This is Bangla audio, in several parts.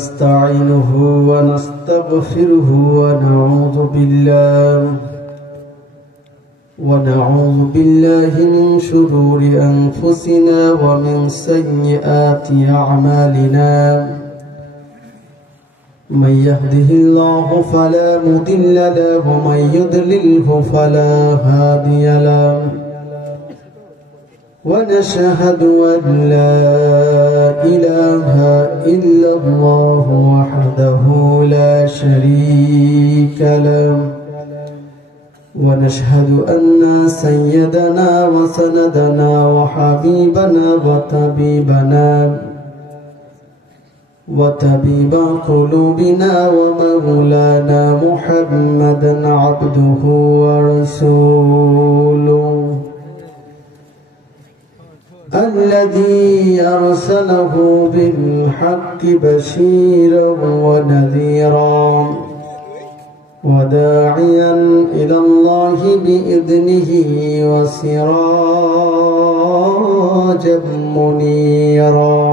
ونستعينه ونستغفره ونعوذ بالله من شرور أنفسنا ومن سيئات أعمالنا من يهده الله فلا مضل له ومن يضلله فلا هادي له ونشهد أن لا إله إلا الله وحده لا شريك له ونشهد أن سيدنا وسندنا وحبيبنا وطبيب قلوبنا ومولانا محمدا عبده ورسوله الذي أرسله بالحق بشيرا ونذيرا وداعيا إلى الله بإذنه وسراجا منيرا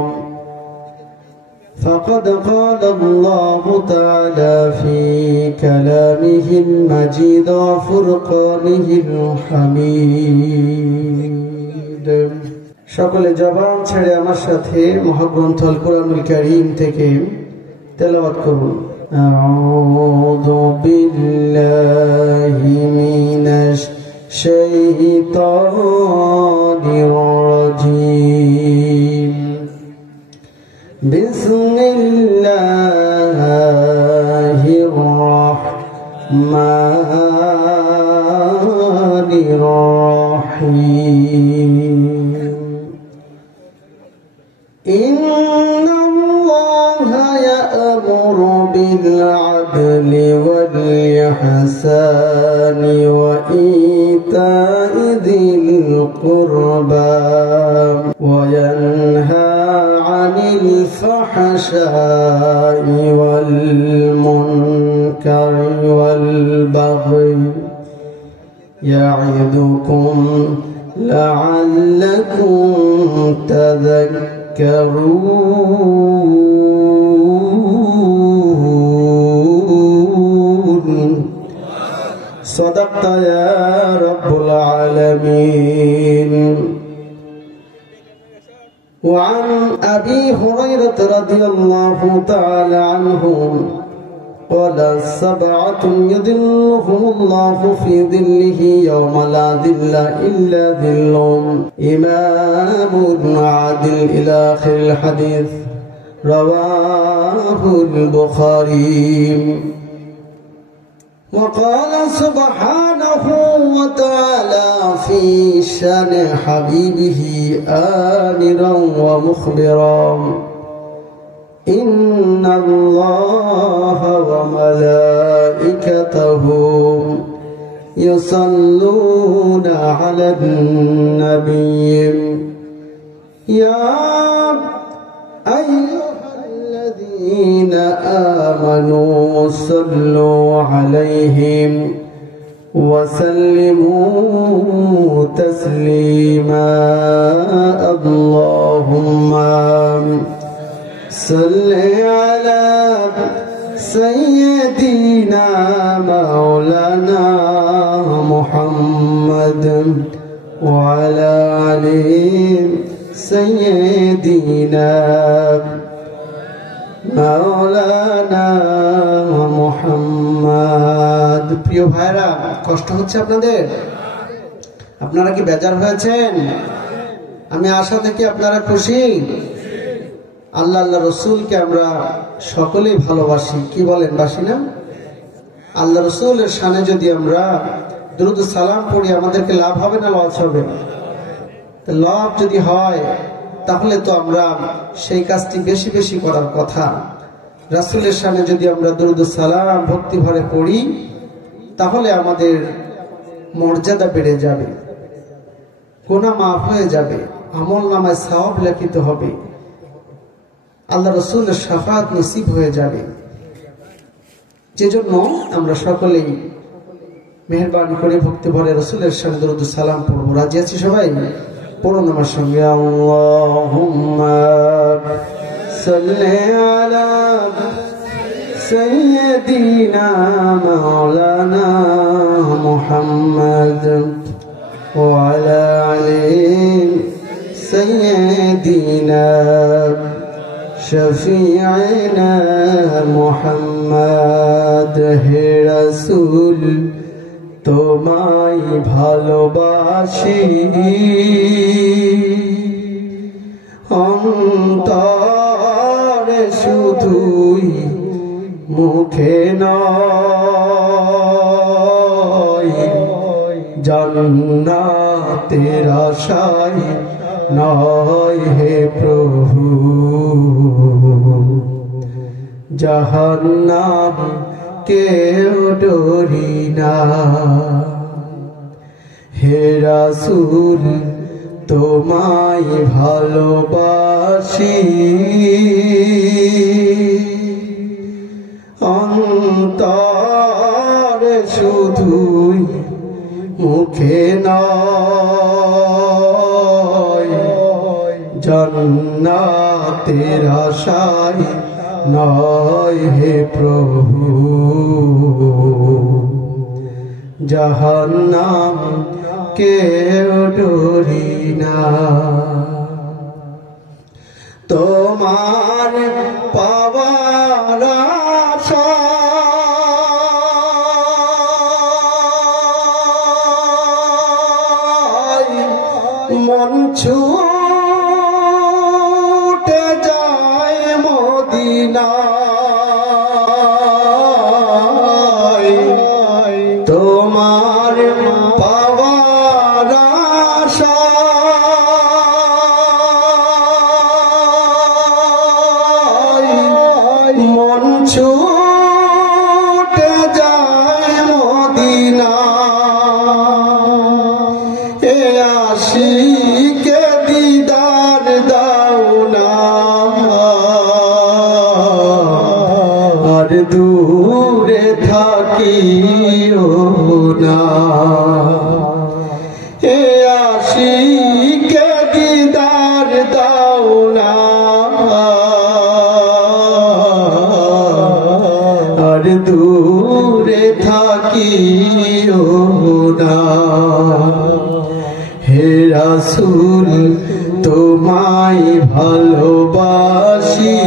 فقد قال الله تعالى في كلامه المجيد وفرقانه الحميد সকলে জবান ছেড়ে আমার সাথে মহাগ্রন্থ আল কুরআনুল কারীম থেকে তেলাওয়াত করুন আউযু বিল্লাহি মিনাশ শাইতানির রাজীম বিসমিল্লাহির রাহমানির রাহিম إن الله يأمر بالعدل والإحسان وإيتاء ذي القربى وينهى عن الفحشاء والمنكر والبغي يعظكم لعلكم تذكرون صدقت يا رب العالمين. وعن أبي هريرة رضي الله تعالى عنه قال سبعة يظلهم الله في ظله يوم لا ظل إلا ظله إمام عادل إلى آخر الحديث رواه البخاري. وقال سبحانه وتعالى في شان حبيبه آمرا ومخبرا إن الله وملائكته يصلون على النبي يا أيها الذين آمنوا صلوا عليهم وسلموا تسليما اللهم صل على سيدنا مولانا محمد وعلى آل سيدنا مولانا محمد. প্রিয় ভাইরা, কষ্ট হচ্ছে আপনাদের? আপনারা কি বেজার হয়েছেন? আমি আশা থেকে আপনারা খুশি? আল্লাহ আল্লাহ রসুলকে আমরা সকলেই ভালোবাসি, কি বলেন, বাসি না? আল্লাহ রসুলের শানে যদি আমরা দুরূদ সালাম পড়ি আমাদেরকে লাভ হবে না লস হবে? লাভ যদি হয় তাহলে তো আমরা সেই কাজটি বেশি বেশি করার কথা। রাসূলের শানে যদি আমরা দুরূদ সালাম ভক্তি ভরে পড়ি তাহলে আমাদের মর্যাদা বেড়ে যাবে, গুনাহ মাফ হয়ে যাবে, আমল নামায় সওয়াব লিখিত হবে, আল্লাহ রসুলের শাফাত নসিব হয়ে যাবে। যেজন্য আমরা সকলেই মেহেরবানি করে ভক্তি ভরে রসুলের শানে দুরূদ সালাম পড়ব। রাজি আছি সবাই? পড়ুন আমার সঙ্গে। আল্লাহুম্মা सल्ले अला सय्यदीना मौलाना मुहम्मद व अला आलि सय्यदीना शफीअना मुहम्मद। हे रसूल তোমায় ভালোবাসি অন্তরে শুধুই মুখে নয়, জান্নাতের আশায় নয় হে প্রভু, জাহান্নাম কেউ ডরি না। হে রাসূল তোমায় ভালোবাসি অন্তরে শুধুই মুখে নয়, জান্নাতের আশায় নয় হে প্রভু, জাহান্নাম কেউ ডরি না। তোমার পাওয়ার আশায় মন ছুটে যায় মদিনায়। তোমার পাওয়ার আশায় মন ছুটে যায় মদিনায়। এ আশিকে দিদার দাও না, আর দূরে থাকিও না। এ আশিকে দিদার দাও না, আর দূরে থাকিও না। হে রাসূল তোমায় ভালোবাসি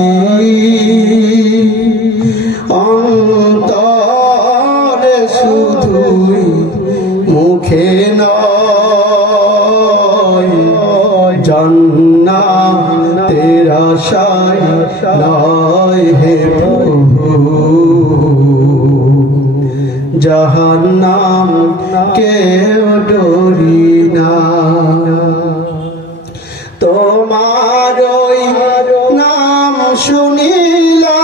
অন্তরে শুধুই মুখে নয়, জান্নাতের আশায় নয় হে প্রভু, জাহান্নাম কেউ ডরি না। তোমার ওই নাম শুনিলা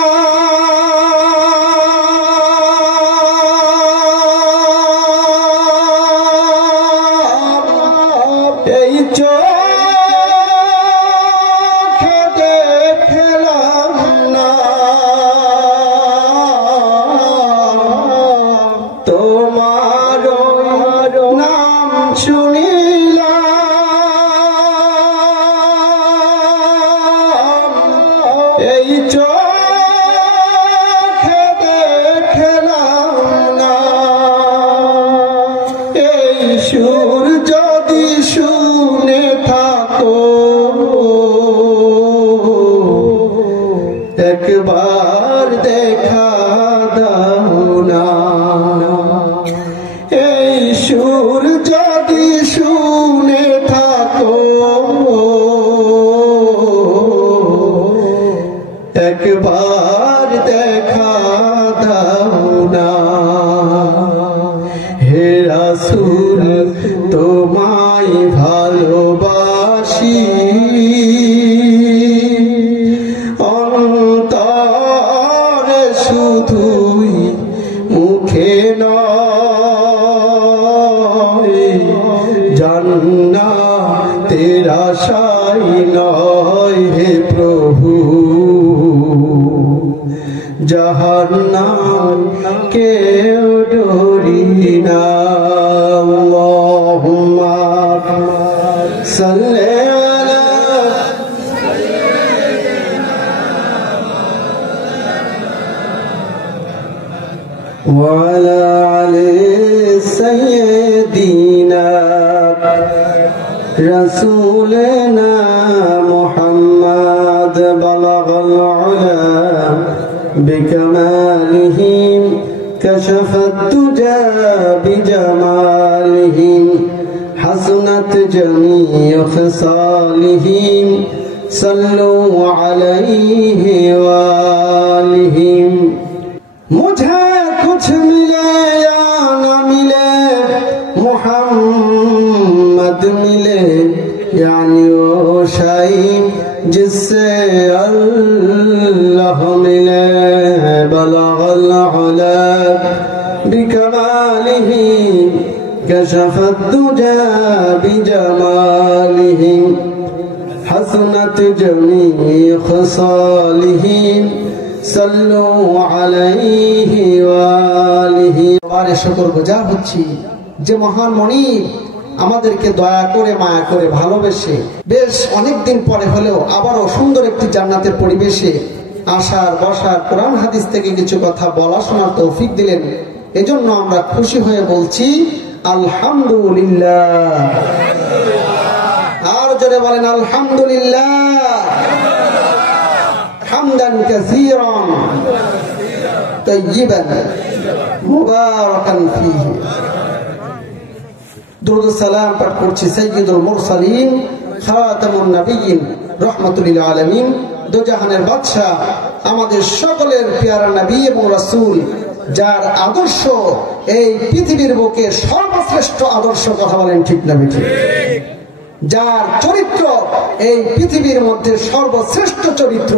এই চোখে দেখলাম না, তোমার নাম শুনিলাম এই চোখে দেখলাম না। এই সুর যদি শুনে থাকো একবার দেখা দাও না। এই সুর যদি শুনে থাকো একবার দেখা দাও না। হে রাসূল তোমায় ভালোবাসি অন্তরে শুধুই মুখে নয়, জান্নাতের আশায় নয় হে প্রভু, জাহান্নাম কেউ ডরি না। আল্লাহুম্মা সাল্লি আলা مدینہ رسولنا محمد بلغ العلا بكماله كشف الدجى بجماله حسنت جميع خصاله صلوا عليه وآله मुझे कुछ मिले या न मिले मोहम्मद मिले यानी वो शाही जिससे अल्लाह मिले बलगल उला बिकमालिही कशफत दुजा बिजमालिही हसनत जमी खसालिही সাল্লু আলাইহি ওয়া আলিহি ওয়ারে শুকরগুজার হচ্ছি যে মহান মনিব আমাদেরকে দয়া করে মায়া করে ভালোবেসে বেশ অনেকদিন পরে হলেও আবারও সুন্দর একটি জান্নাতের পরিবেশে আসার বসার কোরআন হাদিস থেকে কিছু কথা বলা শোনার তৌফিক দিলেন। এজন্য আমরা খুশি হয়ে বলছি আলহামদুলিল্লাহ। আর জোরে বলেন আলহামদুলিল্লাহ। حمدا كثيرا طيبا مباركا فيه درود السلام পাঠ করছি সাইয়্যিদুল মুরসালিন খাতামুন নবিয়্যিন রাহমাতুল লিল আলামিন দো জাহানের বাদশা আমাদের সকলের প্যারা নবী এবং রাসূল যার আদর্শ এই পৃথিবীর বুকে সর্বশ্রেষ্ঠ আদর্শ। কথা বলেন ঠিক না ঠিক? যার চরিত্র এই পৃথিবীর মধ্যে সর্বশ্রেষ্ঠ চরিত্র,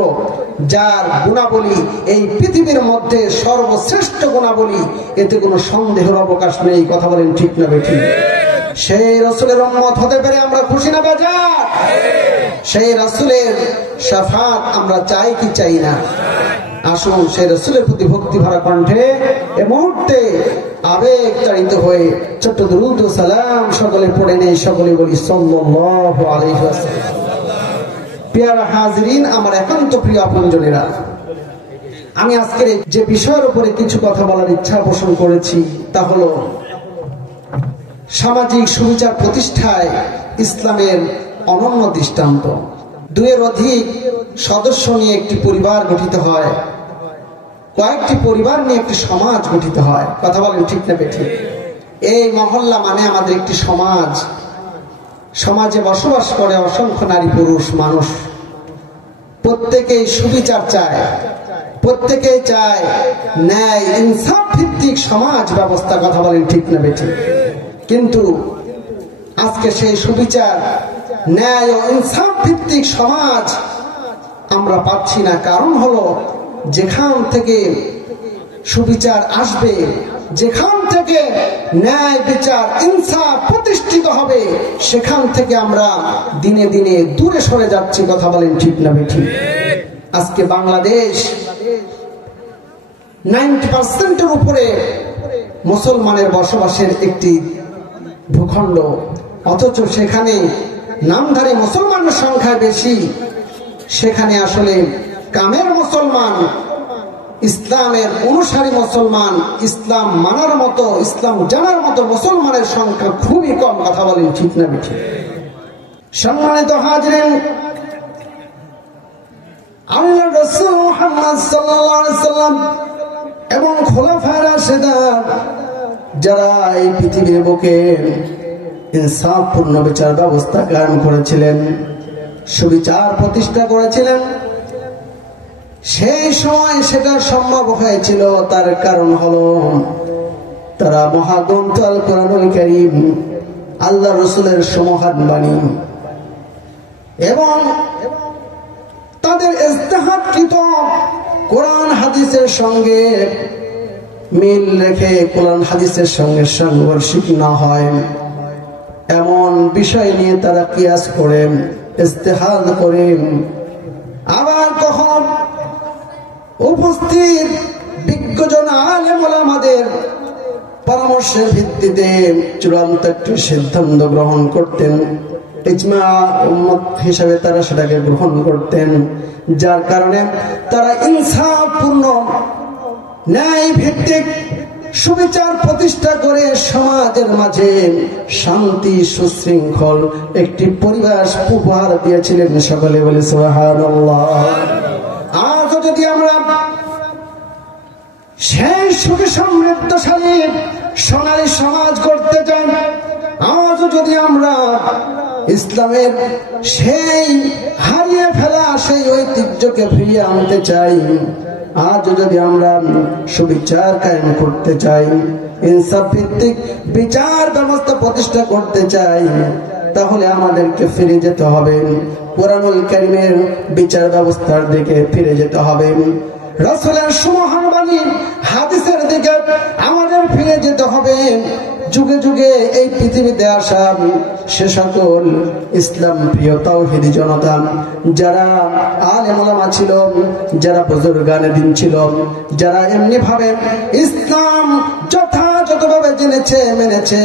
যার গুণাবলী এই পৃথিবীর মধ্যে সর্বশ্রেষ্ঠ গুণাবলী, এতে কোনো সন্দেহের অবকাশ নেই। কথা বলেন ঠিক না বেঠিক? সেই রাসূলের উম্মত হতে পেরে আমরা খুশি না বেজার? সেই রাসূলের শাফাত আমরা চাই কি চাই না? আসুন সেই রাসূলের প্রতি ভক্তি ভরা কণ্ঠে এই মুহূর্তে আবেগ তাড়িত হয়ে ছোট্ট দুরূদ ও সালাম সকলে পড়ে নেই, সকলে বলি সাল্লাল্লাহু আলাইহি ওয়াসাল্লাম। প্রিয় হাজিরিন, আমার একান্ত প্রিয় আপনজনেরা, আমি আজকের যে বিষয়ের উপরে কিছু কথা বলার ইচ্ছা পোষণ করেছি তা হলো সামাজিক সুবিচার প্রতিষ্ঠায় ইসলামের অনন্য দৃষ্টান্ত। দুয়ের অধিক সদস্য নিয়ে একটি পরিবার গঠিত হয়, কয়েকটি পরিবার নিয়ে একটি সমাজ গঠিত হয়। কথা বলেন ঠিক না বেঠিক? এই মহল্লা মানে আমাদের একটি সমাজ। সমাজে বসবাস করে অসংখ্য নারী পুরুষ মানুষ। প্রত্যেকেই সুবিচার চায়, প্রত্যেকেই চায় ন্যায় ইনসাফ ভিত্তিক সমাজ ব্যবস্থা। কথা বলেন ঠিক না বেঠিক? কিন্তু আজকে সেই সুবিচার, ন্যায় ও ইনসাফ ভিত্তিক সমাজ আমরা পাচ্ছি না। কারণ হলো যেখান থেকে সুবিচার আসবে, যেখান থেকে ন্যায় বিচার ইনসাফ প্রতিষ্ঠিত হবে, সেখান থেকে আমরা দিনে দিনে দূরে সরে যাচ্ছি। কথা বলেন ঠিক না বেঠিক? আজকে বাংলাদেশ 90% উপরে মুসলমানের বসবাসের একটি ভূখণ্ড, অথচ সেখানে নামধারী মুসলমানের সংখ্যা বেশি। সেখানে আসলে কামের মুসলমান, ইসলামের অনুসারী মুসলমান, ইসলাম মানার মতো, ইসলাম জানার মতো মুসলমানের সংখ্যা খুবই কম। কথা বলেন ঠিক না বেঠিক? সম্মানিত হাজিরিন, আল্লাহর রাসূল মুহাম্মদ সাল্লাল্লাহু আলাইহি সাল্লাম এবং খোলাফায়ে রাশিদান যারা এই পৃথিবীর বুকে ইনসাফপূর্ণ বিচার ব্যবস্থা কায়েম করেছিলেন, সুবিচার প্রতিষ্ঠা করেছিলেন, সেই সময় সেটা সম্ভব হয়েছিল। তার কারণ হলো তারা মহাগ্রন্থ আল কোরআনুল কারীম, আল্লাহ রসুলের সমহান বাণী এবং তাদের ইজতিহাদকৃত কোরআন হাদিসের সঙ্গে মিল রেখে, কোরআন হাদিসের সঙ্গে সাংঘর্ষিক না হয় এমন বিষয় নিয়ে তারা কিয়াস করেন, ইজতিহাদ করেন। আবার কখন উপস্থিত বিজ্ঞজন আলেম ওলামাদের পরামর্শের ভিত্তিতে চূড়ান্ত একটি সিদ্ধান্ত গ্রহণ করতেন। ইজমা উম্মত হিসাবে তারা সেটাকে গ্রহণ করতেন, যার কারণে তারা ইনসাফপূর্ণ ন্যায় ভিত্তিক সুবিচার প্রতিষ্ঠা করে সমাজের মাঝে শান্তি সুশৃঙ্খল একটি পরিবেশ উপহার দিয়েছিলেন। সকলে বলে সুবহানাল্লাহ। আজ যদি আমরা সেই সুখী সমৃদ্ধশালী সোনালী সমাজ করতে চাই, আজ যদি আমরা ইসলামের সেই হারিয়ে ফেলা সেই ঐতিহ্যকে ফিরিয়ে আনতে চাই, আজ যদি আমরা সুবিচার কায়েম করতে চাই, ইনসাফ ভিত্তিক বিচার ব্যবস্থা প্রতিষ্ঠা করতে চাই, তাহলে আমাদেরকে ফিরে যেতে হবে কোরআনুল কারীমের বিচার ব্যবস্থার দিকে ফিরে যেতে হবে। রাসূলের সুমহান বাণী হাদিসের দিকে আমাদের ফিরে যেতে হবে। যুগে যুগে এই পৃথিবীতে আসা সে সকল ইসলাম প্রিয় তাওহীদি জনতা, যারা আলেম ওলামা ছিল, যারা বুজুর্গানে দিন ছিল, যারা এমনি ভাবে ইসলাম যথাযথভাবে জেনেছে মেনেছে,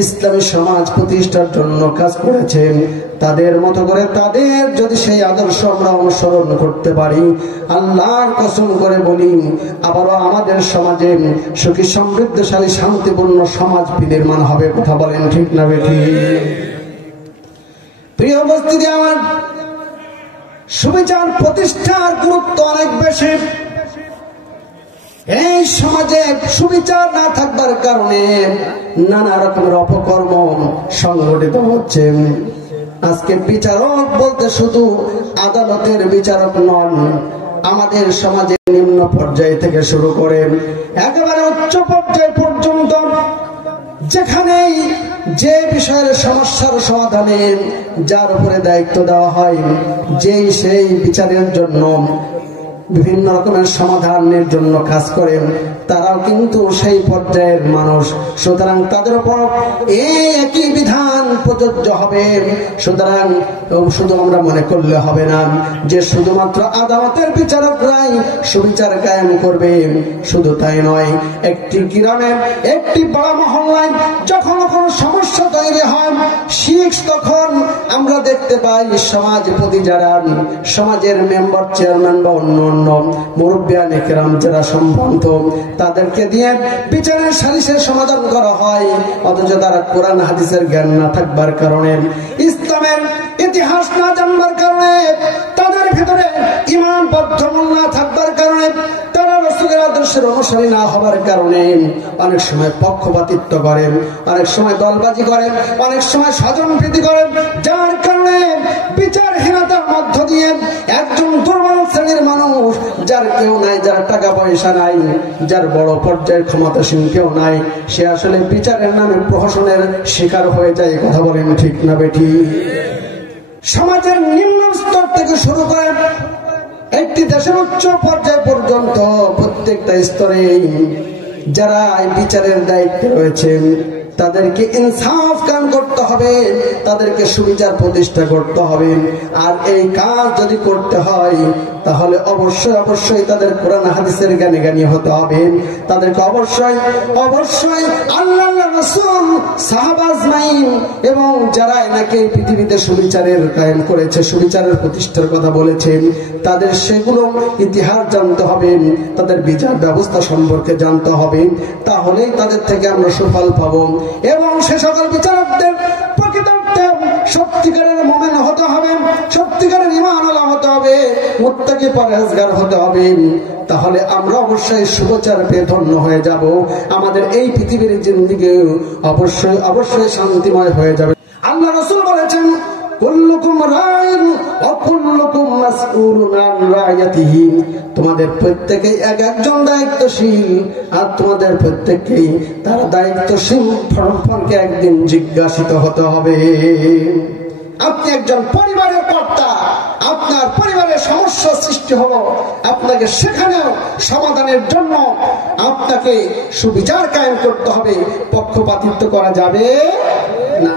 ইসলামী সমাজ প্রতিষ্ঠার জন্য কাজ করেছে, তাদের মতো করে তাদের যদি সেই আদর্শ আমরা অনুসরণ করতে পারি, আল্লাহর কসম করে বলি আবারও আমাদের সমাজে সুখী সমৃদ্ধশালী শান্তিপূর্ণ সমাজ বিনির্মাণ হবে। কথা বলেন ঠিক না বেঠিক? প্রিয় উপস্থিতি আমার, সুবিচার প্রতিষ্ঠার গুরুত্ব অনেক বেশি। এই সমাজে সুবিচার না থাকবার কারণে নানা রকমের অপকর্ম সংঘটিত হচ্ছে। আজকে বিচারক বলতে শুধু আদালতের বিচারক নন, আমাদের সমাজে নিম্ন পর্যায় থেকে শুরু করে একেবারে উচ্চ পর্যায় পর্যন্ত যেখানেই যে বিষয়ের সমস্যার সমাধানে যার উপরে দায়িত্ব দেওয়া হয়, যেই সেই বিচারের জন্য বিভিন্ন রকমের সমাধানের জন্য কাজ করেন, তারাও কিন্তু সেই পর্যায়ের মানুষ। সুতরাং তাদের উপর এই একই বিধান প্রযোজ্য হবে। সুতরাং শুধু আমরা মনে করলে হবে না যে শুধুমাত্র আদালতের বিচারকরাই সুবিচার কায়েম করবে। শুধু তাই নয়, একটি গ্রামে একটি পাড়া মহল্লায় যখন কোনো সমস্যা তৈরি হয়, তখন আমরা দেখতে পাই সমাজপতি যারা সমাজের মেম্বার চেয়ারম্যান বা অন্য মুরব্বিয়ান ইকরাম যারা সম্ভ্রান্ত, তাদেরকে দিয়ে বিচারের সালিশের সমাধান করা হয়। অথচ তারা কোরআন হাদিসের জ্ঞান না থাকবার কারণে, ইসলামের ইতিহাস না জানবার কারণে, তাদের ভিতরে ঈমান বদ্ধমূল না থাকবার কারণে, তারা রাসূলের আদর্শের অনুসারী না হবার কারণে অনেক সময় পক্ষপাতিত্ব করেন, অনেক সময় দলবাজি করেন, অনেক সময় স্বজনপ্রীতি করেন, যার কারণে বিচারহীনতার মধ্য দিয়ে একজন দুর্বল শ্রেণীর মানুষ, যার কেউ নাই, যার টাকা পয়সা নাই, যার বড় পর্যায়ের ক্ষমতাসীন কেউ নাই, সে আসলে বিচারের নামে প্রহসনের শিকার হয়ে যায়। কথা বলেন ঠিক না বেঠিক? সমাজের নিম্ন স্তর থেকে শুরু করে একটি দেশের উচ্চ পর্যায় পর্যন্ত প্রত্যেকটা স্তরে যারা এই বিচারের দায়িত্বে রয়েছেন, তাদেরকে ইনসাফ কায়েম করতে হবে, তাদেরকে সুবিচার প্রতিষ্ঠা করতে হবে। আর এই কাজ যদি করতে হয়, তাহলে অবশ্যই অবশ্যই তাদের কোরআন হাদিসের জ্ঞানী হতে হবে। তাদেরকে অবশ্যই অবশ্যই আল্লাহ রাসূল সাহাবা আজমাইন এবং যারা এনাকে পৃথিবীতে সুবিচারের কায়েম করেছে, সুবিচারের প্রতিষ্ঠার কথা বলেছেন, তাদের সেগুলো ইতিহাস জানতে হবে, তাদের বিচার ব্যবস্থা সম্পর্কে জানতে হবে। তাহলেই তাদের থেকে আমরা সুফল পাবো। এবং সে সকল বিচারকদের প্রকৃতার্থে সত্যিকারের মুমিন হতে হবে, সত্যিকারের ঈমানওয়ালা হতে হবে, মুত্তাকি পরহেজগার হতে হবে। তাহলে আমরা অবশ্যই সুবিচার পেয়ে ধন্য হয়ে যাব। আমাদের এই পৃথিবীর জিন্দেগি অবশ্যই অবশ্যই শান্তিময় হয়ে যাবে। আল্লাহ রাসূল বলেছেন, কুল্লুকুম রাইন ওয়া কুল্লুকুম মাসউলুন আন রায়াতিহি। তোমাদের প্রত্যেকেই এক একজন দায়িত্বশীল, আর তোমাদের প্রত্যেককেই তার দায়িত্বশীল সম্পর্কে একদিন জিজ্ঞাসিত হতে হবে। আপনি একজন পরিবারের কর্তা, আপনার পরিবারের সমস্যা সৃষ্টি হলো, আপনাকে সেখানেও সমাধানের জন্য আপনাকে সুবিচার কায়েম করতে হবে, পক্ষপাতিত্ব করা যাবে না।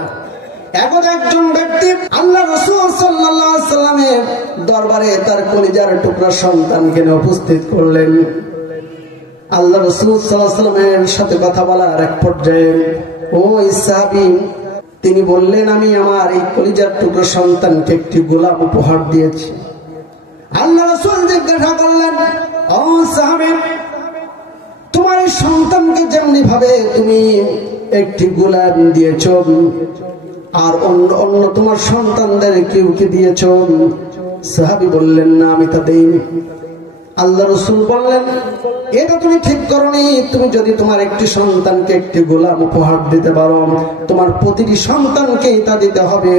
এখন একজন ব্যক্তি আল্লাহ রাসূল সাল্লাল্লাহু আলাইহি সাল্লামের দরবারে তার কলিজার টুকরা সন্তানকে নিয়ে উপস্থিত করলেন। আল্লাহ রাসূল সাল্লাল্লাহু আলাইহি সাল্লামের সাথে কথা বলার এক পর্যায়ে ওই সাহাবী তিনি বললেন, আমি আমার এই কলিজার টুকরা সন্তানকে একটি গোলাম উপহার দিয়েছি। আল্লাহ রাসূল জিজ্ঞাসা করলেন, ও সাহাবী, তোমার এই সন্তানকে যেমনি ভাবে তুমি একটি গোলাম দিয়েছ আর অন্য তোমার সন্তানদের কেউ কি দিয়েছ? সাহাবী বললেন, না, আমি তা দেইনি। আল্লাহ রাসূল বললেন, এটা তুমি ঠিক করনি। তুমি যদি তোমার একটি সন্তানকে একটি গোলাম উপহার দিতে পারো, তোমার প্রতিটি সন্তানকেই তা দিতে হবে।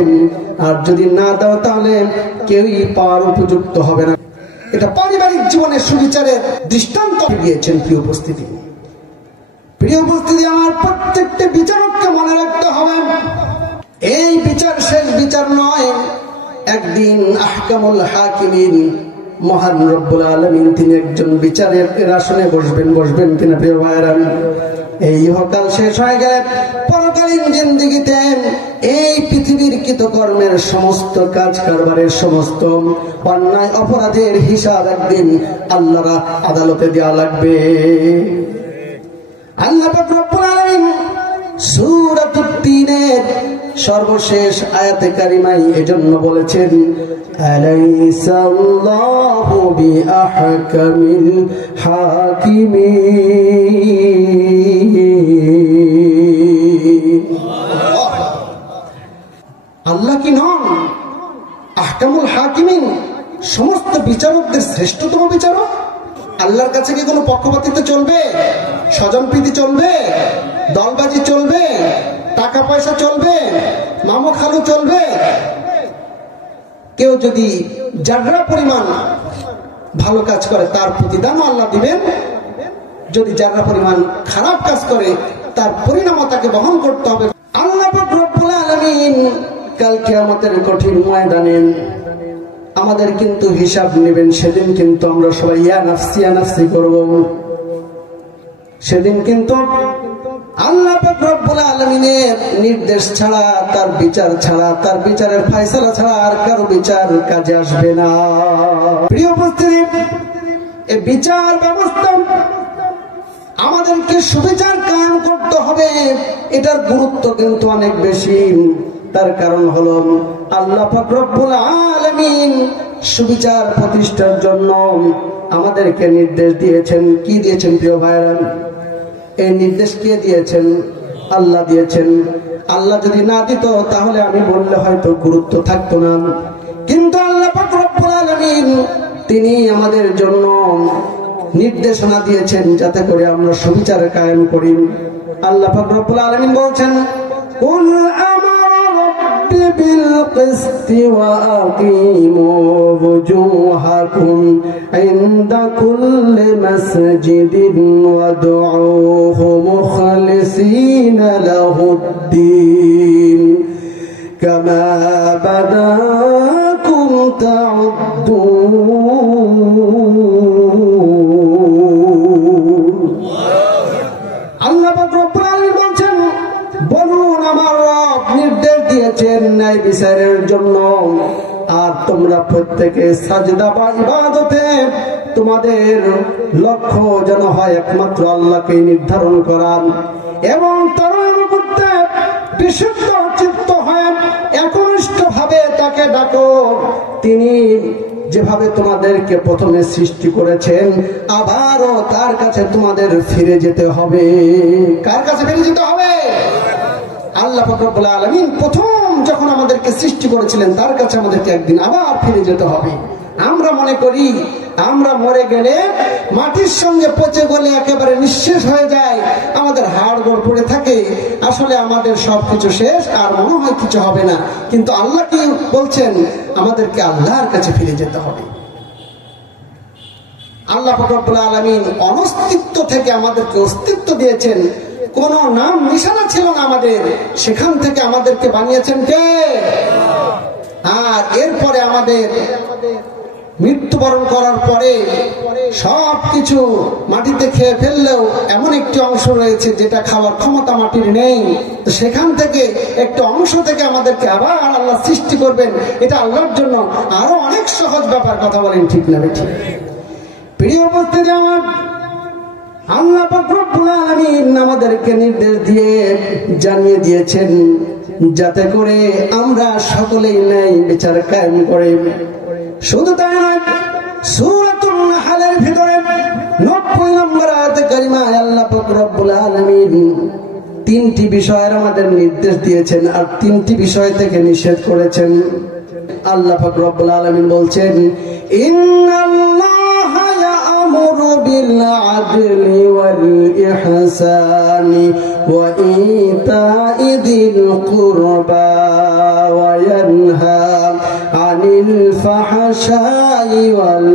আর যদি না দাও তাহলে কেউই পাওয়ার উপযুক্ত হবে না। এটা পারিবারিক জীবনের সুবিচারের দৃষ্টান্ত দিয়েছেন। প্রিয় উপস্থিতি, আমার প্রত্যেকটা বিচারককে মনে রাখতে হবে, এই বিচার শেষ বিচার নয়। একদিন আহকামুল হাকিমিন, মহান রব্বুল আলামিন, তিনি একজন বিচারের আসনে বসবেন কিনা প্রিয় ভাইরা? এই ইহকাল শেষ হয়ে গেলে পরকালীন জিন্দেগিতে এই পৃথিবীর কৃতকর্মের সমস্ত কাজ কারবারের সমস্ত অন্যায় অপরাধের হিসাব একদিন আল্লাহর আদালতে দেওয়া লাগবে। আল্লাহ পাক রব্বুল আলামিন সূরাতুত তিনের সর্বশেষ আয়াতে কারিমায় এজন্য বলেছেন, আলাইসাল্লাহু বিআহকামিল হাকিমিন। আল্লাহ কি নন আহকামুল হাকিমিন, সমস্ত বিচারকদের শ্রেষ্ঠতম বিচারক? আল্লাহর কাছে কি কোনো পক্ষপাতিত্ব চলবে? স্বজনপ্রীতি চলবে? দলবাজি চলবে? টাকা পয়সা চলবে? মামু খালু চলবে? কেউ যদি যারা পরিমাণ ভালো কাজ করে তার প্রতিদানও আল্লাহ দিবেন, যদি যারা পরিমাণ খারাপ কাজ করে তার পরিণামও তাকে বহন করতে হবে। আল্লাহ পাক রব্বুল আলামিন কাল কিয়ামতের কঠিন ময়দানে আমাদের কিন্তু হিসাব নেবেন। সেদিন কিন্তু আমরা সবাই ইয়া নাফসি করব। সেদিন কিন্তু আল্লাহ পাক রব্বুল আলামিনের নির্দেশ ছাড়া, তার বিচার ছাড়া, তার বিচারের ফয়সালা ছাড়া আর কারো বিচার কাজে আসবে না। প্রিয় উপস্থিতি, এই বিচার ব্যবস্থা আমাদেরকে সুবিচার কায়েম করতে হবে। এটার গুরুত্ব কিন্তু অনেক বেশি। তার কারণ হলো আল্লাহ পাক রব্বুল আলামিন সুবিচার প্রতিষ্ঠার জন্য আমাদেরকে নির্দেশ দিয়েছেন। কি দিয়েছেন প্রিয় ভাইরা? এই নির্দেশ কে দিয়েছেন? আল্লাহ দিয়েছেন। আল্লাহ যদি না দিত তাহলে আমি বললে হয়তো গুরুত্ব থাকতো না, কিন্তু আল্লাহ পাক রব্বুল আলামিন তিনি আমাদের জন্য নির্দেশনা দিয়েছেন যাতে করে আমরা সুবিচার কায়েম করি। আল্লাহ পাক রব্বুল আলামিন বলছেন, কুল আমারা রাব্বি বিল কিসতি ওয়া আকিমু ওয়ুজুহাকুম ইনদা কুল্লি মাসজিদিন ওয়াদউহু মুখলিসিনা লাহুদ-দ্বীন কামা বাদাকুম তাউদ্দুন। আল্লাহ পাক রব্বুল আলামিন বলেন, বলুন আমার রব নির্দেশ দিয়েছেন ন্যায় বিচারের জন্য, আর তোমরা প্রত্যেকে সাজদা বা ইবাদতে তোমাদের লক্ষ্য যেন হয় একমাত্র আল্লাহকে নির্ধারণ করা, এবং তার করতে বিশুদ্ধ চিত্ত হয় একনিষ্ঠ ভাবে তাকে ডাকো। তিনি যেভাবে তোমাদেরকে প্রথমে সৃষ্টি করেছেন আবারও তার কাছে তোমাদের ফিরে যেতে হবে। কার কাছে ফিরে যেতে হবে? আল্লাহ পাক রব্বুল আলামিন প্রথম যখন আমাদেরকে সৃষ্টি করেছিলেন তার কাছে আমাদেরকে একদিন আবার ফিরে যেতে হবে। আমরা মনে করি আমরা মরে গেলে মাটির সঙ্গে পচে গলে একেবারে নিঃশেষ হয়ে যায়, আমাদের হাড় গোড় পড়ে থাকে, আসলে আমাদের সবকিছু শেষ আর মনে হয় কিছু হবে না। কিন্তু আল্লাহ কি বলছেন? আমাদেরকে আল্লাহর কাছে ফিরে যেতে হবে। আল্লাহ পাক রব্বুল আলামিন অনস্তিত্ব থেকে আমাদেরকে অস্তিত্ব দিয়েছেন। কোন নাম নিশানা ছিল না আমাদের, সেখান থেকে আমাদেরকে বানিয়েছেন কে? আর এরপরে আমাদের মৃত্যুবরণ করার পরে সবকিছু মাটিতে খেয়ে ফেললেও এমন একটি অংশ রয়েছে যেটা খাওয়ার ক্ষমতা মাটির নেই। তো সেখান থেকে একটা অংশ থেকে আমাদেরকে আবার আল্লাহ সৃষ্টি করবেন, এটা আল্লাহর জন্য আরো অনেক সহজ ব্যাপার। কথা বলেন ঠিক না ঠিক? প্রিয় উপস্থিতি আমার, আল্লাহ পাক রব্বুল আলামিন আমাদেরকে নির্দেশ দিয়ে জানিয়ে দিয়েছেন যাতে করে আমরা সকলেই ন্যায় বিচার কায়েম করে। শুধু তাই নয়, সূরাতুন নাহলের ভিতরে 90 নম্বর আয়াতে কারিমায় আল্লাহ পাক রব্বুল আলামিন তিনটি বিষয়ের আমাদের নির্দেশ দিয়েছেন আর তিনটি বিষয় থেকে নিষেধ করেছেন। আল্লাহ পাক রব্বুল আলামিন বলছেন, ইন্নাল্লাহা ইয়া'মুরু বিল আদলি ওয়াল ইহসানি ওয়া ইতা'i যিল কুরবা ওয়া ইয়ানহা আনিল ফাহশাই ওয়াল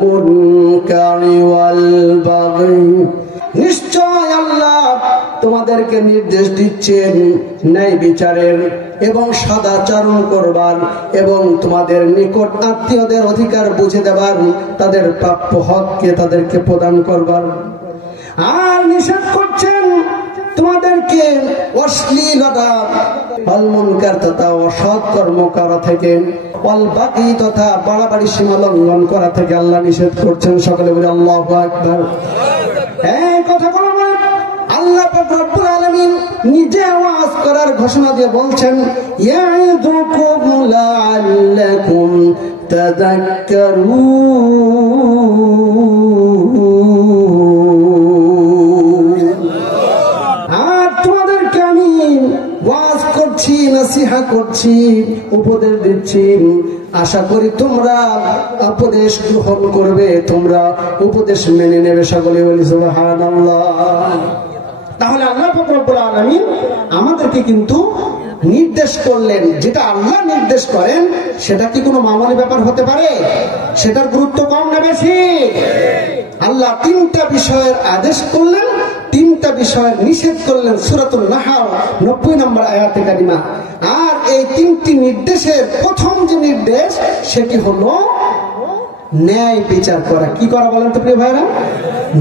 মুনকারি ওয়াল বাগই। নিশ্চয় আল্লাহ তোমাদেরকে নির্দেশ দিচ্ছেন ন্যায় বিচারের এবং সদাচরণ করবার এবং তোমাদের নিকট আত্মীয়দের অধিকার বুঝে দেবার, তাদের প্রাপ্য হককে তাদেরকে প্রদান করবার। আর নিষেধ করছেন তোমাদেরকে অশ্লীলতা, ওয়াল মুনকার তথা অসৎ কর্ম করা থেকে, ওয়াল বাগই তথা বাড়াবাড়ি সীমা লঙ্ঘন করা থেকে আল্লাহ নিষেধ করছেন। সকলে বলি আল্লাহু আকবার। এই কথাগুলো আল্লাহ পাক রব্বুল আলামিন নিজে ওয়াজ করার ঘোষণা দিয়ে বলছেন, ইয়াইদুকুম লাআল্লাকুম তাযাক্কারুন। আর তোমাদেরকে আমি ওয়াজ করছি, নসিহত করছি, উপদেশ দিচ্ছি, আশা করি তোমরা উপদেশ গ্রহণ করবে, তোমরা উপদেশ মেনে নেবে। সকলে বলি সুবহানাল্লাহ। তাহলে আল্লাহ পাক রব্বুল আলামিন আমাদেরকে কিন্তু নির্দেশ করলেন, যেটা আল্লাহ নির্দেশ করেন সেটা কি কোনো মামুলি ব্যাপার হতে পারে? সেটার গুরুত্ব কম না বেশি? আল্লাহ তিনটা বিষয়ের আদেশ করলেন, তিনটা বিষয়ের নিষেধ করলেন সূরাতুন নাহল 90 নম্বর আয়াতে কারিমা। আর এই তিনটি নির্দেশের প্রথম যে নির্দেশ সেটি হলো ন্যায় বিচার করা। কি করা বলেন তো প্রিয় ভাইরা?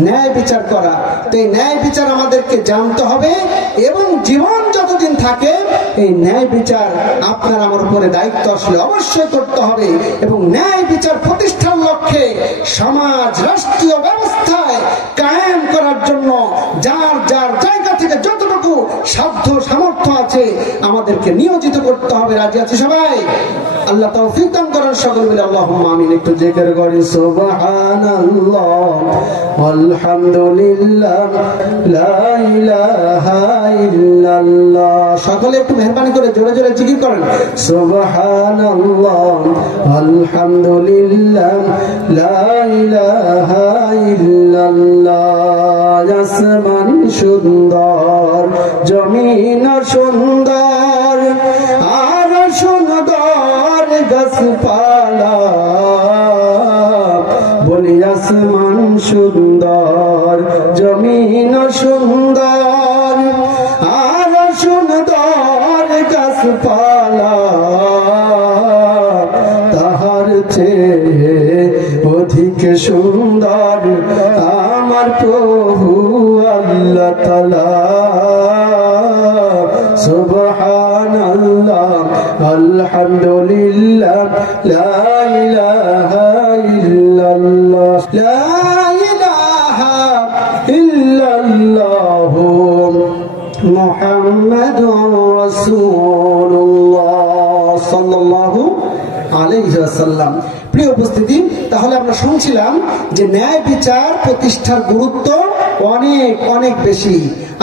ন্যায় বিচার করা। তো এই ন্যায় বিচার আমাদেরকে জানতে হবে এবং জীবন যতদিন থাকে এই ন্যায় বিচার আপনার আমার উপরে দায়িত্ব আসলে অবশ্যই করতে হবে। এবং ন্যায় বিচার প্রতিষ্ঠার লক্ষ্যে সমাজ রাষ্ট্রীয় ব্যবস্থায় কায়েম করার জন্য যার যার জায়গা থেকে যতটুকু সাধ্য সামর্থ্য আছে আমাদেরকে নিয়োজিত করতে হবে। রাজি আছি সবাই? আল্লাহ তৌফিক দান করেন। সকল মিলে আল্লাহুম্মা আমিন। একটু জিকির করি সুবহানাল্লাহ আলহামদুলিল্লাহ লা ইলাহা ইল্লাল্লাহ। সকলে একটু মেহেরবানি করে জোরে জোরে জিকির করেন সুবহানাল্লাহ আলহামদুলিল্লাহ লা ইলাহা ইল্লাল্লাহ। আসমান সুন্দর, জমিন সুন্দর, আর সুন্দর গাছপালা, বলি আসমান সুন্দর, জমিন সুন্দর, আর সুন্দর গাছপালা, তাহার চেয়ে অধিক সুন্দর আমার প্রভু আল্লাহ তাআলা। সুবহানাল্লাহ আলহামদুলিল্লাহ লা ইলাহা ইল্লাল্লাহ লা ইলাহা ইল্লাল্লাহ মুহাম্মাদুর রাসূলুল্লাহ সাল্লাল্লাহু আলাইহি ওয়াসাল্লাম। প্রিয় উপস্থিতি, তাহলে আমরা শুনছিলাম যে ন্যায় বিচার প্রতিষ্ঠার গুরুত্ব অনেক অনেক বেশি।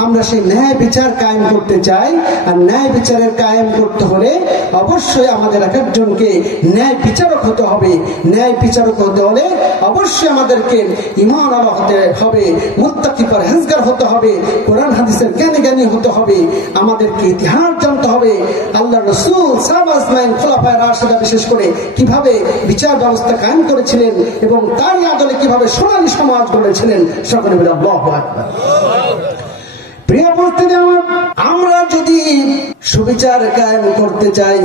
আমরা সেই ন্যায় বিচার কায়েম করতে চাই, আর ন্যায় বিচারের কায়েম করতে হলে অবশ্যই আমাদের এক একজনকে ন্যায় বিচারক হতে হবে। ন্যায় বিচারক হতে হলে অবশ্যই আমাদেরকে ঈমানওয়ালা হতে হবে, মুত্তাকি পরহেজগার হতে হবে, কোরআন হাদিসের জ্ঞানী জ্ঞানী হতে হবে, আমাদেরকে ইতিহাস জানতে হবে, আল্লাহর রাসূল সাহাবা আজমাইন খোলাফায়ে রাশিদা বিশেষ করে কিভাবে বিচার ব্যবস্থা কায়েম করেছিলেন এবং তার আদলে কিভাবে সোনালী সমাজ গড়েছিলেন। সকলে বলে আল্লাহু আকবার। প্রিয় উপস্থিতি, আমরা যদি সুবিচার কায়েম করতে চাই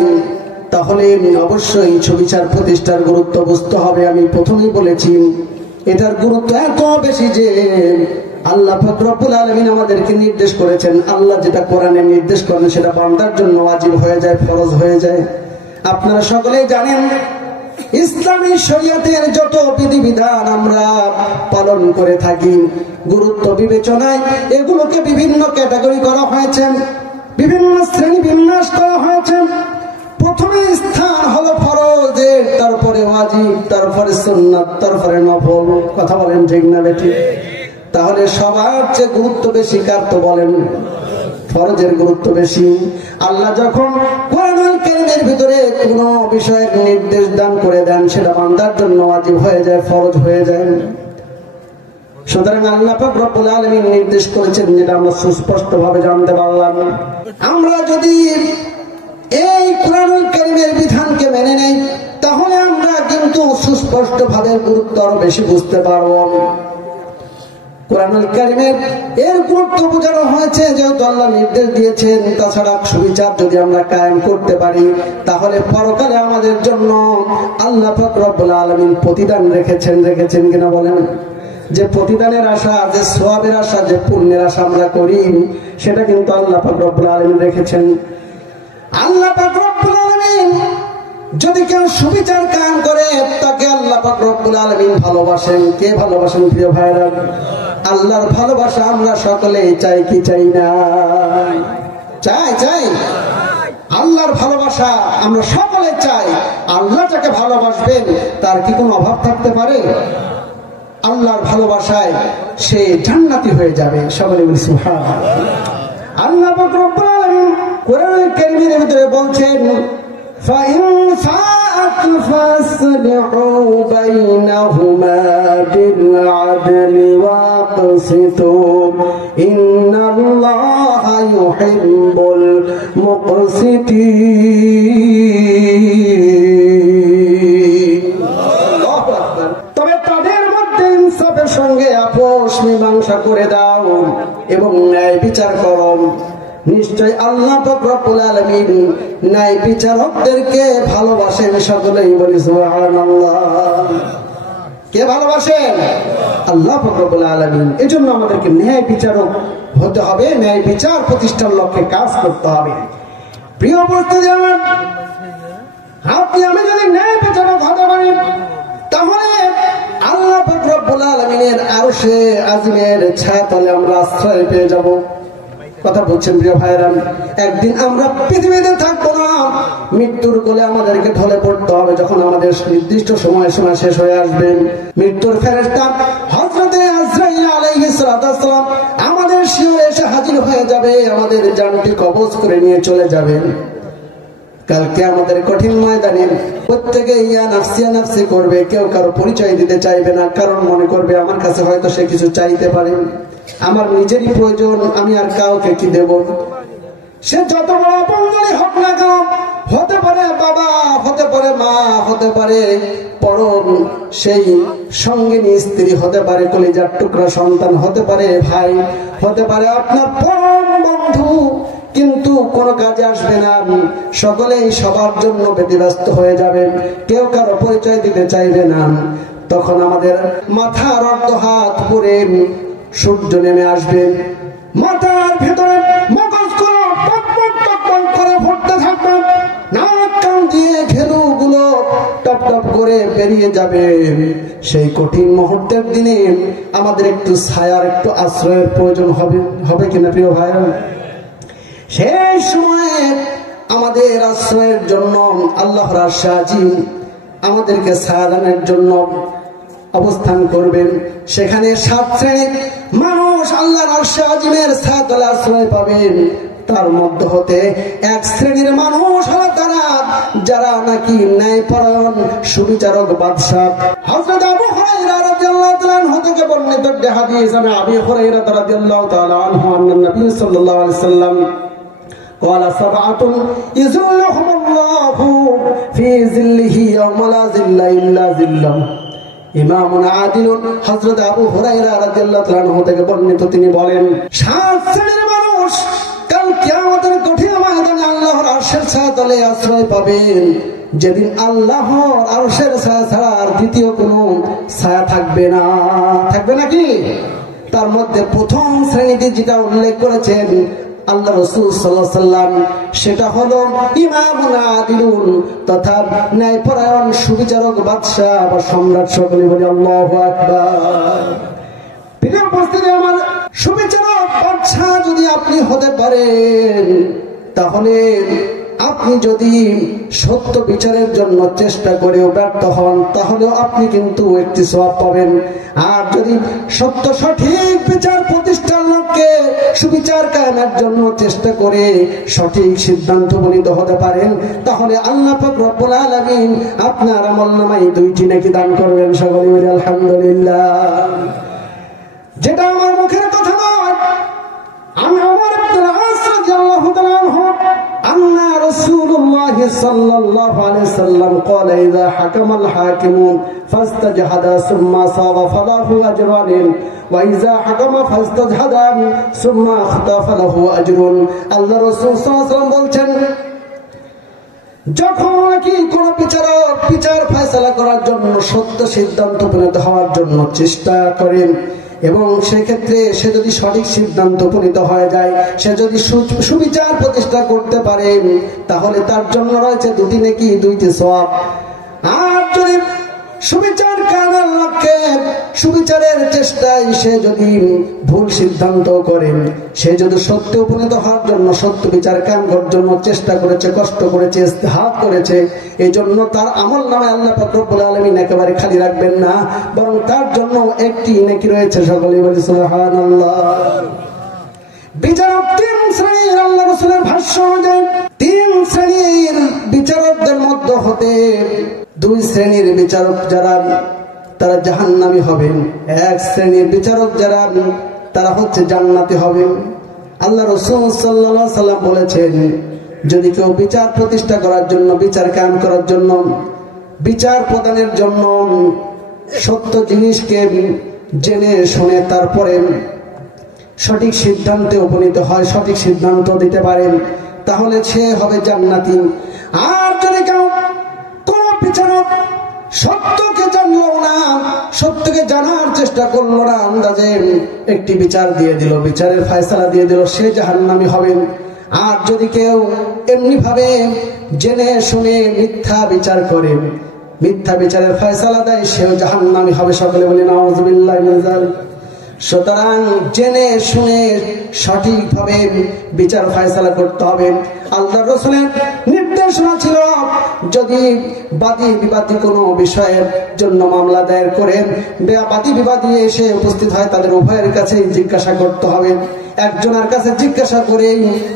তাহলে অবশ্যই সুবিচার প্রতিষ্ঠার গুরুত্ব বুঝতে হবে। আমি প্রথমেই বলেছি এটার গুরুত্ব এত বেশি যে আল্লাহ পাক রব্বুল আলামিন আমাদেরকে নির্দেশ করেছেন। আল্লাহ যেটা কোরআনে নির্দেশ করেন সেটা বান্দার জন্য ওয়াজিব হয়ে যায়, ফরজ হয়ে যায়। আপনারা সকলেই জানেন ইসলামী শরীয়তের যত বিধিবিধান আমরা পালন করে থাকি, গুরুত্ব বিবেচনায় এগুলোকে বিভিন্ন ক্যাটাগরি করা হয়েছে, বিভিন্ন শ্রেণী বিন্যাস করা হয়েছে। প্রথমে স্থান হলো ফরজের, তারপরে ওয়াজিব, তারপরে সুন্নাত, তারপরে নফল। কথা বলেন ঠিক না বেঠিক? তাহলে সবার চেয়ে গুরুত্ব বেশি কার? তো বলেন, ফরজের গুরুত্ব বেশি। আল্লাহ যখন কোরআনুল কারীমের ভিতরে কোন বিষয়ের নির্দেশ দান করে দেন, সেটা বান্দার জন্য ওয়াজিব হয়ে যায়, ফরজ হয়ে যায়। সুতরাং আল্লাহ পাক রব্বুল আলামিন নির্দেশ করেছেন, যেটা আমরা সুস্পষ্ট ভাবে জানতে পারলাম। আমরা যদি এই কোরআনুল কারীমের বিধানকে মেনে নেই, তাহলে আমরা কিন্তু সুস্পষ্ট ভাবে গুরুত্ব আরো বেশি বুঝতে পারব। কোরআনুল কারীমের এর গুরুত্ব বোঝানো হয়েছে, যেহেতু আল্লাহ নির্দেশ দিয়েছেন। তাছাড়া সুবিচার যদি আমরা কায়েম করতে পারি, তাহলে পরকালে আমাদের জন্য আল্লাহ পাক রব্বুল আলামিন প্রতিদান রেখেছেন কিনা বলেন? যে প্রতিদানের আশা, যে সওয়াবের আশা, যে পুণ্যের আশা আমরা করি, সেটা কিন্তু আল্লাহ পাক রব্বুল আলামিন রেখেছেন। আল্লাহ পাক রব্বুল আলামিন যদি কেউ সুবিচার কায়েম করে, তাকে আল্লাহ পাক রব্বুল আলামিন ভালোবাসেন। কে ভালোবাসেন প্রিয় ভাইরা? আল্লাহর ভালোবাসা আমরা সকলেই চাই কি চাই না? চাই। আল্লাহর ভালোবাসা আমরা সকলে চাই। আল্লাহ যাকে ভালোবাসবেন, তার কি কোনো অভাব থাকতে পারে? আল্লাহর ভালোবাসায় সে জান্নাতি হয়ে যাবে। সকলে বলি সুবহানাল্লাহ। আল্লাহ পাক রব্বুল আলামিন কোরআনুল কারীমের ভিতরে বলছেন, فَإِنْ فَاءَتْ فَأَصْلِحُوا بَيْنَهُمَا بِالْعَدْلِ وَأَقْسِطُوا إِنَّ اللَّهَ يُحِبُّ الْمُقْسِطِينَ। তবে তাদের মধ্যে ইনসাফের সঙ্গে আপোষ মীমাংসা করে দাও এবং ন্যায় বিচার করো। নিশ্চয় আল্লাহ পাক রব্বুল আলামিন ন্যায় বিচারকদেরকে ভালোবাসেন। সকলেই বলি সুবহানাল্লাহ। কে ভালোবাসেন? আল্লাহ পাক রব্বুল আলামিন। এজন্য আমাদেরকে ন্যায় বিচারক হতে হবে, ন্যায় বিচার প্রতিষ্ঠার লক্ষ্যে কাজ করতে হবে। প্রিয় উপস্থিতি, আপনি আমি যদি ন্যায় বিচারক হতে পারি, তাহলে আল্লাহ পাক রব্বুল আলামিনের আরশে আজিমের ছায়াতলে আমরা আশ্রয় পেয়ে যাব। কথা বলছেন প্রিয় ভাইরা? একদিন আমরা পৃথিবীতে থাকবো না, মৃত্যুর কোলে আমাদেরকে ঢলে পড়তে হবে। যখন আমাদের নির্দিষ্ট সময় শেষ হয়ে আসবে, মৃত্যুর ফেরেশতা হযরতে আজরাইল আলাইহিস সালাম আমাদের শিয়রে এসে হাজির হয়ে যাবে, আমাদের জানটি কবজ করে নিয়ে চলে যাবেন। কালকে আমাদের কঠিন ময়দানে প্রত্যেকে ইয়া নাফসি করবে। কেউ কারো পরিচয় দিতে চাইবে না, কারণ মনে করবে আমার কাছে হয়তো সে কিছু চাইতে পারে, আমার নিজেরই প্রয়োজন, আমি আর কাউকে কি দেব। সে যত বড় আপনজনই হোক না কেন, হতে পারে বাবা, হতে পারে মা, হতে পারে পরম সেই সঙ্গিনী স্ত্রী, হতে পারে কলিজার টুকরা সন্তান, হতে পারে ভাই, হতে পারে আপনার পরম বন্ধু, কিন্তু কোনো কাজে আসবে না। সকলেই সবার জন্য ব্যতিব্যস্ত হয়ে যাবে, কেউ কারো পরিচয় দিতে চাইবে না। তখন আমাদের মাথার অর্ধ হাত পরে সূর্য নেমে আসবে, মাথার ভেতরে মগজগুলো টকবক করে ফুটতে থাকবে, নাক কান দিয়ে ঘেলুগুলো টপ টপ করে বেরিয়ে যাবে। সেই কঠিন মুহূর্তের দিনে আমাদের একটু ছায়ার, একটু আশ্রয়ের প্রয়োজন হবে কিনা প্রিয় ভাইরা? সেই সময়ে আমাদের আশ্রয়ের জন্য আল্লাহর আরশে আজিম আমাদেরকে ছায়া দানের জন্য অবস্থান করবেন। সেখানে 7 শ্রেণীর মানুষ আল্লাহর আরশে আজিমের ছায়াতলে আশ্রয় পাবেন। তার মধ্য হতে 1 শ্রেণীর মানুষ হলো তারা যারা নাকি ন্যায়পরায়ণ সুবিচারক বাদশা। হযরত আবু হুরায়রা রাদিয়াল্লাহু তাআলা আনহু থেকে বর্ণিত হাদিস, আবু হুরায়রা রাদিয়াল্লাহু তাআলা আনহু আন্নান নবী সাল্লাল্লাহু আলাইহি সাল্লাম قال 7 يظلهم الله في ظله يوم لا ظل إلا ظله। ইমামুন আদিলুন হযরত আবু হুরায়রা রাদিয়াল্লাহু তাআলা আনহু থেকে বর্ণিত, তিনি বলেন 7 শ্রেণীর মানুষ কাল কিয়ামতের কঠিন ময়দানে আল্লাহর আরশের ছায়াতলে আশ্রয় পাবেন, যেদিন আল্লাহর আরশের ছায়া ছাড়া আর দ্বিতীয় কোনো ছায়া থাকবে না। থাকবে নাকি? তার মধ্যে প্রথম শ্রেণীতে যেটা উল্লেখ করেছেন আল্লাহ রাসূল সাল্লাল্লাহু আলাইহি সাল্লাম, সেটা হলো ইমামুন আদিলুন, তথা ন্যায়পরায়ণ সুবিচারক বাদশা বা সম্রাট। সকলে বলি আল্লাহু আকবার। প্রিয় উপস্থিতি, আমার সুবিচারক বাদশা যদি আপনি হতে পারেন, তাহলে আপনি যদি সত্য বিচারের জন্য চেষ্টা করেও ব্যর্থ হন তাহলে আপনি কিন্তু একটি সওয়াব পাবেন। আর যদি সত্য সঠিক বিচার প্রতিষ্ঠার লক্ষ্যে সুবিচার কায়েমের জন্য চেষ্টা করে সঠিক সিদ্ধান্ত উপনীত হতে পারেন তাহলে আল্লাহ পাক রব্বুল আলামিন আপনার আমলনামায় 2টি নেকি দান করবেন। সকলে বলি আলহামদুলিল্লাহ। যেটা আমার মুখের কথা নয়, আমি ওমর ইবনে আস রাদিয়াল্লাহু তাআলা আনহু আন্না রাসূলুল্লাহ সাল্লাল্লাহু আলাইহি ওয়াসাল্লাম قال اذا حكم الحاكم فاستجهد ثم صاب فله اجران واذا حكم فاستجهد ثم اخطا فله اجر। আল্লাহ রাসূল সাল্লাল্লাহু আলাইহি ওয়াসাল্লাম বলছেন, যখন নাকি কোন বিচারক বিচার ফয়সালা করার জন্য সত্য সিদ্ধান্ত উপনীত হওয়ার জন্য চেষ্টা করেন এবং সেক্ষেত্রে সে যদি সঠিক সিদ্ধান্ত উপনীত হয়ে যায়, সে যদি সুবিচার প্রতিষ্ঠা করতে পারে তাহলে তার জন্য রয়েছে 2টি নেকি 2টি সওয়াব। আর যদি সুবিচার কায়েমের লক্ষ্যে সুবিচারের চেষ্টায় সে যদি ভুল সিদ্ধান্ত করেন, সে যদি সত্য উপনীত হওয়ার জন্য সত্য বিচার কায়েম করার জন্য চেষ্টা করেছে, কষ্ট করেছে, ইজতিহাদ করেছে, এই জন্য তার আমল নামায় আল্লাহ পাক রব্বুল আলামিন একেবারে খালি রাখবেন না, বরং তার জন্য একটি নেকি রয়েছে। সকলে বলি সুবহানাল্লাহ। বিচারক 3 শ্রেণীর, আল্লাহ রাসূলের ভাষ্য অনুযায়ী 3 শ্রেণীর বিচারকদের মধ্য হতে 2 শ্রেণীর বিচারক যারা তারা জাহান্নামী হবেন, 1 শ্রেণীর বিচারক যারা তারা হচ্ছে জান্নাতি হবেন। আল্লাহ রাসূল সাল্লাল্লাহু আলাইহি সাল্লাম বলেছেন, যদি কেউ বিচার প্রতিষ্ঠা করার জন্য, বিচার কায়েম করার জন্য, বিচার প্রদানের জন্য সত্য জিনিসকে জেনে শুনে তারপরে সঠিক সিদ্ধান্তে উপনীত হয়, সঠিক সিদ্ধান্ত দিতে পারেন, তাহলে সে হবে জান্নাতি। আর যদি কেউ কোন বিচারক সত্যকে জানলো না, সত্যকে জানার চেষ্টা করলো না, আন্দাজে একটি বিচার দিয়ে দিল, বিচারের ফয়সালা দিয়ে দিল, সে জাহান্নামী হবেন। আর যদি কেউ এমনি ভাবে জেনে শুনে মিথ্যা বিচার করে, মিথ্যা বিচারের ফয়সালা দেয়, সেও জাহান্নামী হবে। সকলে বলি নাউযুবিল্লাহি মিন যালিক। সুতরাং জেনে শুনে সঠিকভাবে বিচার ফয়সালা করতে হবে। আল্লাহর রাসূলের নির্দেশনা ছিল, যদি বাদী বিবাদী কোনো বিষয়ের জন্য মামলা দায়ের করেন, বাদী বিবাদী এসে উপস্থিত হয়, তাদের উভয়ের কাছেই জিজ্ঞাসা করতে হবে। একজনের কাছে জিজ্ঞাসা করে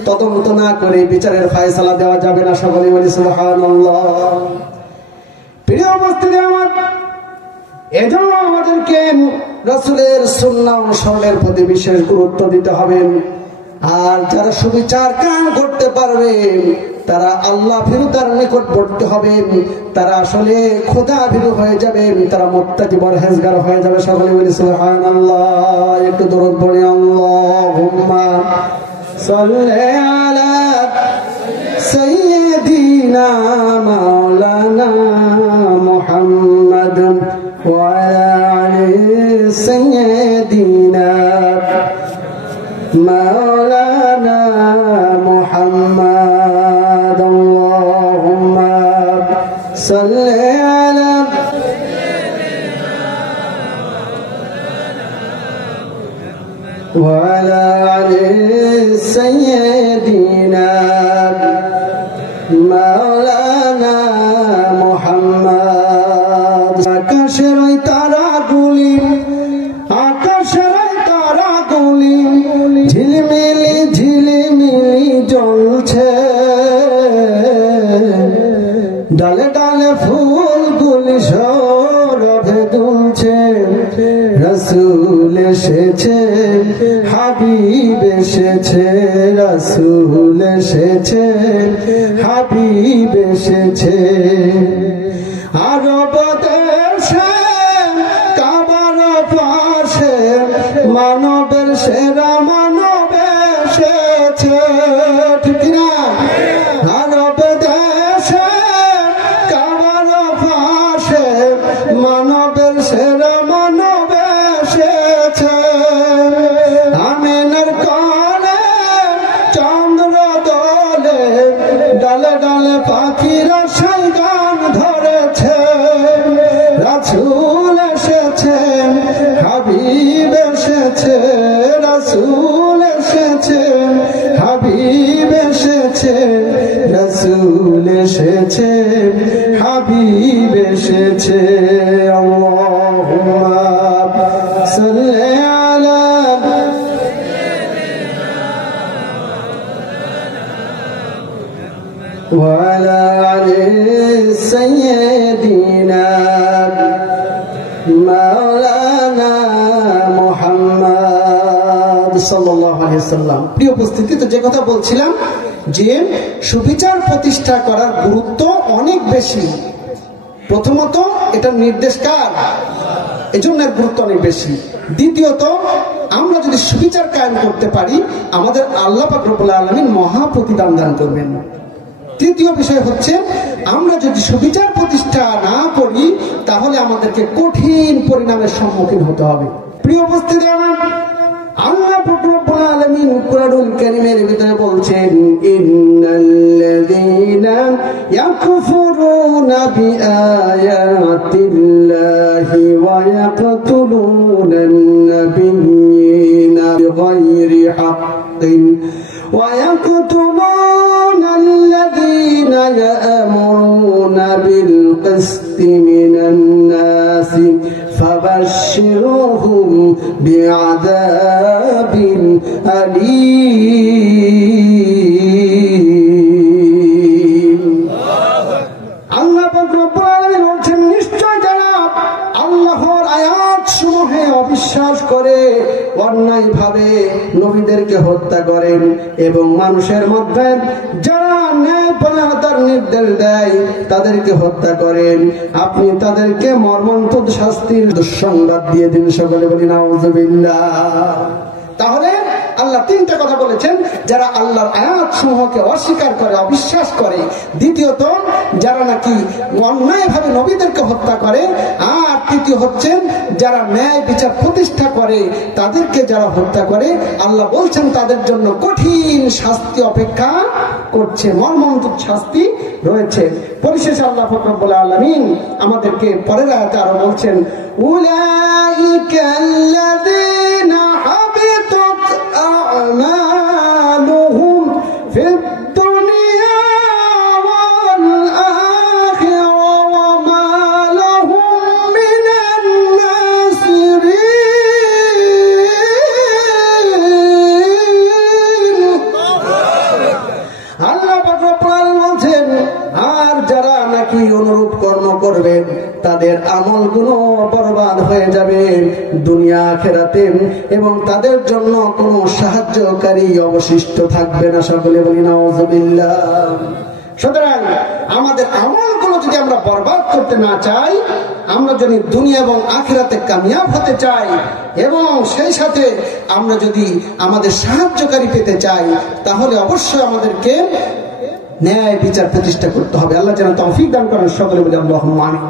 তদন্ত না করে বিচারের ফয়সালা দেওয়া যাবে না। সকলে বলি সুবহানাল্লাহ। প্রিয় উপস্থিতি আমার, এজন্য আমাদেরকে রাসূলের সুন্নাহ অনুসরণের প্রতি বিশেষ গুরুত্ব দিতে হবে। আর যারা সুবিচার কায়েম করতে পারবে তারা আল্লাহ ভীরুতার নিকটবর্তী হবে, তারা আসলে খোদা ভীরু হয়ে যাবে, তারা মুত্তাকি পরহেজগার হয়ে যাবে। সকলে বলি সুবহানাল্লাহ। একটু দরুদ পড়ি, আল্লাহুম্মা সাল্লি আলা সাইয়্যিদিনা মাওলানা মুহাম্মাদ ওয়া আলা আলি সাইয়্যিদিনা মাওলানা মুহাম্মাদ। আল্লাহুম্মা সাল্লি আলা ওয়া আলা আলি সাইয়্যিদিনা মাওলানা মুহাম্মাদ। আকাশের ওই তারাগুলি, আকাশের ওই তারাগুলি ঝিলমিলি ঝিলমিলি জ্বলছে, ডালে ডালে ফুলগুলি সরবে দুলছে। রাসূল এসেছে, হাবিব এসেছে, রাসূল এসেছে, হাবিব এসেছে। আরব দেশে কাবার পাশে মানবের সেরা মানব এসেছে, ঠিক না? আরব দেশে কাবার পাশে মানবের সেরা মানব এসেছে। আমিনের কোলে চন্দ্র দোলে, ডালে ডালে পাখিরা সেই গান ধরেছে। রাসূল এসেছে, হাবিব এসেছে, রাসূল এসেছে, হাবিব এসেছে, রাসূল এসেছে, হাবিব এসেছে। আল্লাহুম্মা সাল্লি আলা ওয়া আলা আলি সাইয়্যিদিনা মাওলানা মুহাম্মদ সাল্লাল্লাহু আলাইহি ওয়াসাল্লাম। প্রিয় উপস্থিতি, তো যে কথা বলছিলাম যে সুবিচার প্রতিষ্ঠা করার গুরুত্ব অনেক বেশি। প্রথমত এটা নির্দেশ কার, এজন্য এর গুরুত্ব অনেক বেশি। দ্বিতীয়ত আমরা যদি সুবিচার কায়েম করতে পারি আমাদের আল্লাহ পাক রব্বুল আলামিন মহা প্রতিদান দান করবেন। তৃতীয় বিষয় হচ্ছে আমরা যদি সুবিচার প্রতিষ্ঠা না করি তাহলে আমাদেরকে কঠিন পরিণামের সম্মুখীন হতে হবে। প্রিয় উপস্থিতি, আল্লাহ রব্বুল আলামিন কুরআনুল কারীমের ভিতরে বলছেন, ইন্নাল্লাযীনা ইয়াকফুরুনা বিআয়াতিল্লাহি ওয়া ইয়াকতুলুনান নাবিয়্যিনা বিগাইরি হাক্কিন ওয়া ইয়াকতুলুনাল্লাযীনা ইয়া'মুরুনা বিল কিসতি মিনান নাসি فبشرهم بعذاب أليم। আল্লাহ পাক রব্বুল আলামিন বলেন, নিশ্চয় যারা আল্লাহর আয়াত সমূহে অবিশ্বাস করে, অন্যায় ভাবে নবীদেরকে হত্যা করেন এবং মানুষের মধ্যে যারা ন্যায়পরায়ণতার নির্দেশ দেয় তাদেরকে হত্যা করেন, আপনি তাদেরকে মর্মন্তুদ শাস্তির দুঃসংবাদ দিয়ে দিন। সকলে বলি নাউযুবিল্লাহ। তাহলে আল্লাহ তিনটা কথা বলেছেন, যারা আল্লাহর আয়াত সমূহকে অস্বীকার করে, অবিশ্বাস করে। দ্বিতীয়ত যারা নাকি অন্যায় ভাবে নবীদেরকে হত্যা করে। আর তৃতীয় হচ্ছেন যারা ন্যায় বিচার প্রতিষ্ঠা করে, তাদেরকে যারা হত্যা করে আল্লাহ বলছেন তাদের জন্য কঠিন শাস্তি অপেক্ষা করছে, মর্মন্তুদ শাস্তি রয়েছে। পরিশেষে আল্লাহ রব্বুল আলামিন আমাদেরকে পরের আয়াতে আরো বলছেন, উলাইকা আল্লাযীনা হাবিতাত আ'মালুহুম ফিদ দুনিয়া ওয়াল আখিরা ওয়া মা লাহুম মিনান নাসিরিন। আল্লাহ পাক রব্বুল আলামিন বলেন, আর যারা নাকি অনুরূপ কর্ম করবে তাদের আমলগুলো বরবাদ হয়ে যাবে দুনিয়া আখিরাতে, এবং তাদের জন্য কোনো সাহায্যকারী অবশিষ্ট থাকবে না। সকলে বলি নাউযুবিল্লাহ। সুতরাং আমাদের আমলগুলো যদি আমরা বরবাদ করতে না চাই, আমরা যদি দুনিয়া এবং আখিরাতে কামিয়াব হতে চাই, এবং সেই সাথে আমরা যদি আমাদের সাহায্যকারী পেতে চাই, তাহলে অবশ্যই আমাদেরকে ন্যায় বিচার প্রতিষ্ঠা করতে হবে। আল্লাহ যেন তৌফিক দান করেন। সকলে বলি আল্লাহুম্মা আমিন।